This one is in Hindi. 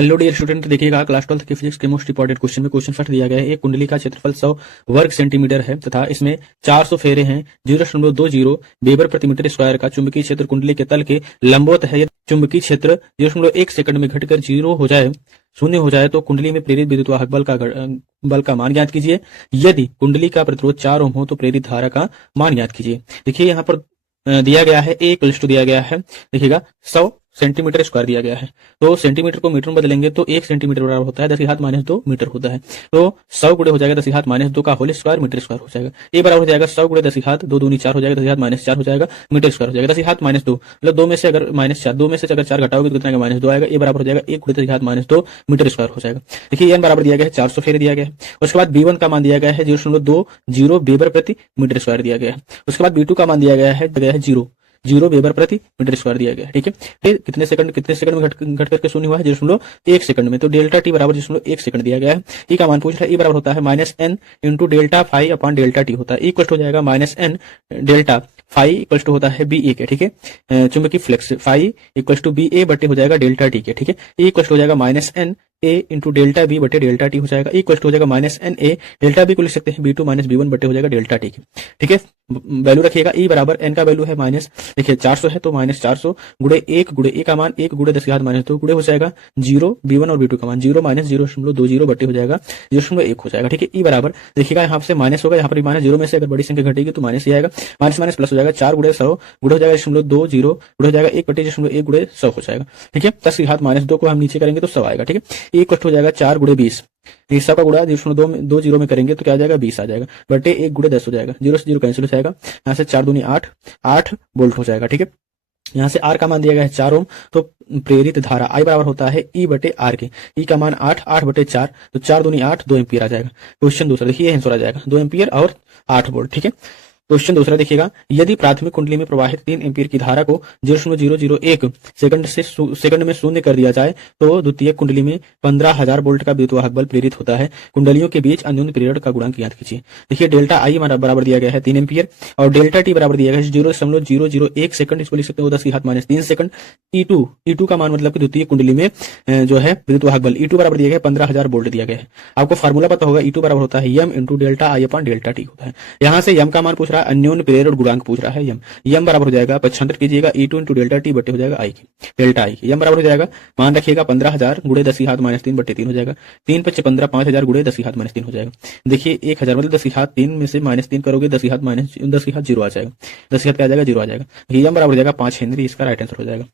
हेलो डियर स्टूडेंट, देखिएगा क्लास 12 की फिजिक्स के मोस्ट इंपॉर्टेंट क्वेश्चन में क्वेश्चन फर्स्ट दिया गया है। एक कुंडली का क्षेत्रफल 100 वर्ग सेंटीमीटर है तथा इसमें 400 फेरे हैं। 0.20 वेबर प्रति मीटर स्क्वायर का चुंबकीय क्षेत्र कुंडली के तल के लंबवत है। यदि चुंबकीय क्षेत्र 0.1 सेकंड में घटकर शून्य हो जाए तो कुंडली में प्रेरित विद्युत वाहक बल का मान ज्ञात कीजिए। यदि कुंडली का प्रतिरोध 4 ओम हो तो प्रेरित धारा का मान ज्ञात कीजिए। देखिए यहाँ पर दिया गया है ए इक्वल्स टू दिया गया है, देखिएगा 100 सेंटीमीटर स्क्वायर दिया गया है। तो सेंटीमीटर को मीटर में बदलेंगे तो 1 सेंटीमीटर बराबर होता है 10⁻² मीटर होता है। तो 100 गुणे हो जाएगा 10⁻² का होल स्क्वायर मीटर स्क्वायर हो जाएगा। ए बराबर हो जाएगा 100 गुणे 10⁻2 दूनी 4 हो जाएगा, 10⁻4 हो जाएगा, मीटर स्क्वायर हो जाएगा। 10⁻2 मतलब 2 में से अगर -4, 2 में से अगर 4 घटाओगे तो कितना आएगा -2 आएगा। ए बराबर हो जाएगा 1 गुणे 10⁻2 मीटर स्क्वायर हो जाएगा। देखिए एन बराबर दिया गया है 400 फेरे दिया गया है। उसके बाद बी1 का मान दिया गया है 0.20 वेबर प्रति मीटर स्क्वायर दिया गया है। उसके बाद बी2 का मान दिया गया है 0 वेबर प्रति मीटर स्क्वायर दिया गया है। ठीक है, फिर कितने सेकंड में घट करके शून्य हुआ है 0.1 सेकंड में। तो डेल्टा टी बराबर 0.1 सेकंड दिया गया है। ई का मान पूछ रहा है। ई बराबर होता है -n into delta phi upon delta T होता है। इक्वल हो जाएगा -n delta phi equal to होता है बी ए के। ठीक है, चुंबकीय flux phi equal to B A बटे हो जाएगा डेल्टा टी के। ठीक है, इक्वल हो जाएगा -n ए इंटू डेल्टा बी बटे डेल्टा टी हो जाएगा। इक्वल हो जाएगा -n ए डेल्टा बी को लिख सकते हैं b2 - b1 बटे हो जाएगा डेल्टा टी के। ठीक है, वैल्यू रखिएगा। ई बराबर एन का वैल्यू है देखिए 400 है तो -400 गुणे 1 गुणे ए का मान 1 गुणे 10⁻2 गुणे हो जाएगा 0 b1 और b2 का मान 0 - 0.20 बटे हो जाएगा 0.1 हो जाएगा। ठीक है, ई बराबर देखिएगा यहाँ से माइनस होगा, यहाँ पर माइनस 0 में से अगर बड़ी संख्या घटेगी तो माइनस ही आएगा। माइनस प्लस हो जाएगा 4 गुणे 100 गुणे हो जाएगा 0.20 गुणे हो जाएगा 1 बटे 0.1 गुणे 100 हो जाएगा। ठीक है, 10⁻2 को हम नीचे करेंगे तो 100 आएगा। ठीक है, एक हो जाएगा 4 गुणे 20, इस सब का गुणा 0.2 में करेंगे तो क्या आ जाएगा 20 आ जाएगा बटे 1 गुणे 10 हो जाएगा। 0 से 0 कैंसिल हो जाएगा, यहाँ से 4 दूनी 8 वोल्ट हो जाएगा। ठीक है, यहाँ से आर का मान दिया गया है 4 ओम। तो प्रेरित धारा आई बराबर होता है ई बटे आर के। ई का मान 8 बटे 4 तो 4 दूनी 8 2 एम्पियर आ जाएगा। क्वेश्चन दूसरा देखिए आंसर आ जाएगा 2 एम्पियर और 8 वोल्ट। ठीक है, क्वेश्चन दूसरा देखिएगा, यदि प्राथमिक कुंडली में प्रवाहित 3 एम्पीयर की धारा को 0.001 सेकंड में शून्य कर दिया जाए तो द्वितीय कुंडली में 15,000 वोल्ट का विद्युत वाहक बल प्रेरित होता है। कुंडलियों के बीच अन्योन्य पीरियड का गुणांक ज्ञात कीजिए। देखिए डेल्टा आई बराबर दिया गया है 3 एम्पीयर और डेल्टा टी बराबर दिया गया है 0.001 सेकंड, इसको लिख सकते हो 10⁻³ सेकंड। ई2 का मान मतलब कि द्वितीय कुंडली में जो है विद्युत वाहक बल ई2 बराबर दिया गया है 15,000 वोल्ट दिया गया है। आपको फार्मूला पता होगा, ई2 बराबर होता है M into delta I upon delta T होता है। यहाँ से यम का मान पूछ रहा है, अन्योन्य पीरियड गुणांक पूछ रहा है। यम बराबर हो जाएगा 95 कीजिएगा ई2 इंटू डेल्टा टी बटे हो जाएगा आई की डेल्टा आई की। यम बराबर हो जाएगा मान रखिएगा 15,000 गुणे 10⁻³ बटे 3 हो जाएगा। 3 × 15 5,000 गुणे 10⁻³ हो जाएगा। देखिए 1,000 मतलब 10⁻³ में से -3 करोगे 10 0 आ जाएगा। 10 क्या आ जाएगा 0 आ जाएगा। यम बराबर हो जाएगा 5 हेनरी, इसका राइट आंसर हो जाएगा।